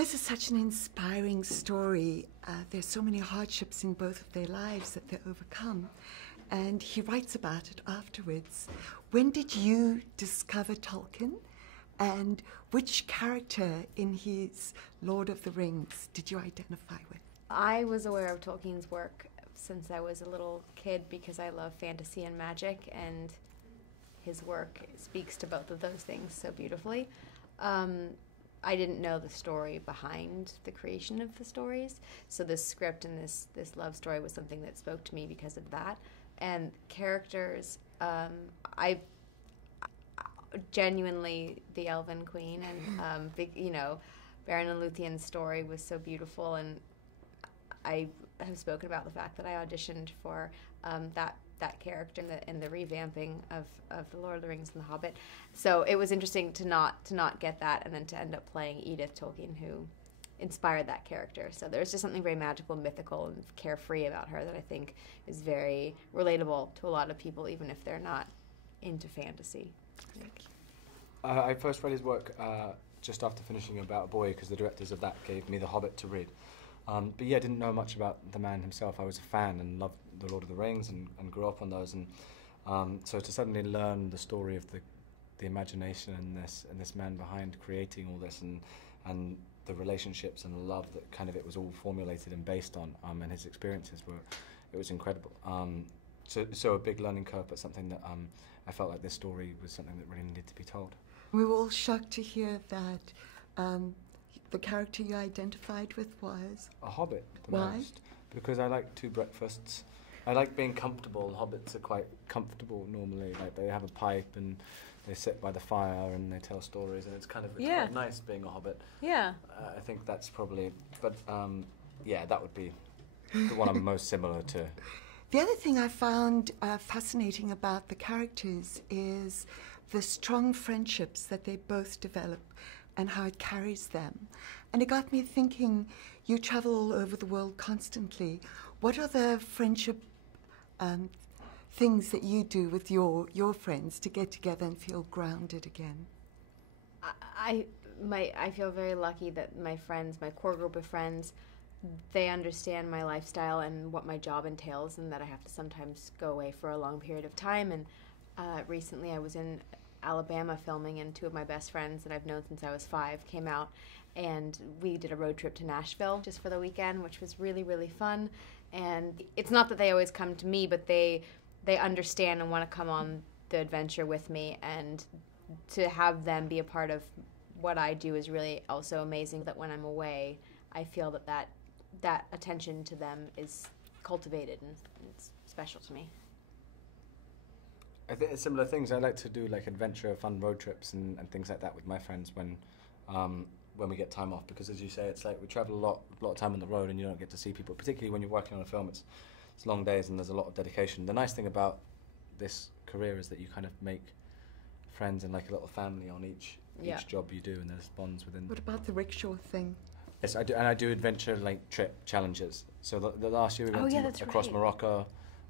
This is such an inspiring story. There's so many hardships in both of their lives that they overcome. And he writes about it afterwards. When did you discover Tolkien? And which character in his Lord of the Rings did you identify with? I was aware of Tolkien's work since I was a little kid because I love fantasy and magic, and his work speaks to both of those things so beautifully. I didn't know the story behind the creation of the stories, so this script and this love story was something that spoke to me because of that. And characters, I genuinely, the Elven Queen and Beren and Lúthien's story was so beautiful, and I have spoken about the fact that I auditioned for that character in the revamping of The Lord of the Rings and The Hobbit. So it was interesting to not get that, and then to end up playing Edith Tolkien, who inspired that character. So there's just something very magical, mythical, and carefree about her that I think is very relatable to a lot of people, even if they're not into fantasy. I first read his work just after finishing About a Boy, because the directors of that gave me The Hobbit to read. But yeah, I didn't know much about the man himself. I was a fan and loved The Lord of the Rings and grew up on those. And so to suddenly learn the story of the imagination and this man behind creating all this and the relationships and the love that kind of it was all formulated and based on, and his experiences it was incredible. So a big learning curve, but something that I felt like this story was something that really needed to be told. We were all shocked to hear that the character you identified with was? A hobbit, the Why? most. Because I like 2 breakfasts. I like being comfortable. Hobbits are quite comfortable normally. Like they have a pipe and they sit by the fire and they tell stories, and it's quite nice being a hobbit. Yeah. I think that's probably, but yeah, that would be the one I'm most similar to. The other thing I found fascinating about the characters is the strong friendships that they both develop and how it carries them. And it got me thinking, you travel all over the world constantly. What are the friendship things that you do with your friends to get together and feel grounded again? I feel very lucky that my friends, my core group of friends, they understand my lifestyle and what my job entails, and that I have to sometimes go away for a long period of time. And recently I was in Alabama filming, and 2 of my best friends that I've known since I was 5 came out, and we did a road trip to Nashville just for the weekend, which was really, really fun. And it's not that they always come to me, but they understand and want to come on the adventure with me, and to have them be a part of what I do is really also amazing. That when I'm away, I feel that attention to them is cultivated, and it's special to me. I think it's similar things. I like to do like adventure, fun road trips and things like that with my friends when we get time off, because as you say, it's like we travel a lot of time on the road and you don't get to see people, particularly when you're working on a film. It's long days and there's a lot of dedication. The nice thing about this career is that you kind of make friends and like a little family on each job you do, and there's bonds within. What about the rickshaw thing? Yes, I do, and I do adventure trip challenges. So the last year we went across Morocco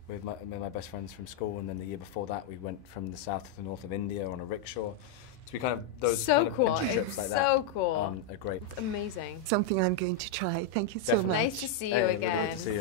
with my best friends from school, and then the year before that we went from the south to the north of India on a rickshaw. So we kind of those so kind of cool. adventure trips like that. So cool. Are great. It's amazing. Something I'm going to try. Thank you so Definitely. much. Nice to see you Hey, again. really good to see you.